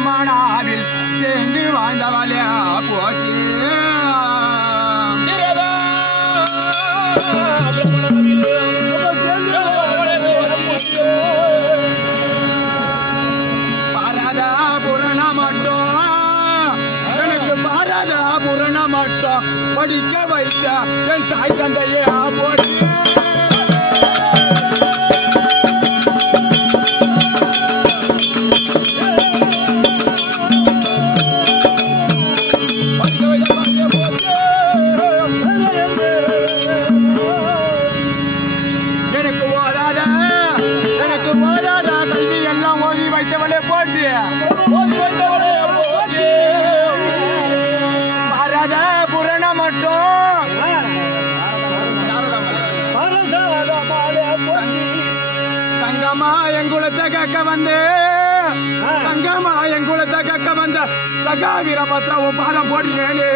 பிரம்மனாவில் சேர்ந்து வாழ்ந்தவளே போற்றி புரண மட்டும் படிக்க வைத்த என் தாய் தந்தையே போற்றி எனக்கு ஓதாத கல்வி எல்லாம் ஓதி வைத்தவளே போற்றி புரண மட்டும் சங்கமா எங்குலத்தை கேட்க வந்து சங்கமா எங்குலத்தை கேட்க வந்த சகா வீரபத்ரவும் பாதம் போடுகிறேனே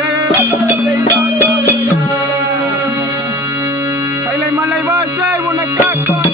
மலை வாசை உனக்கு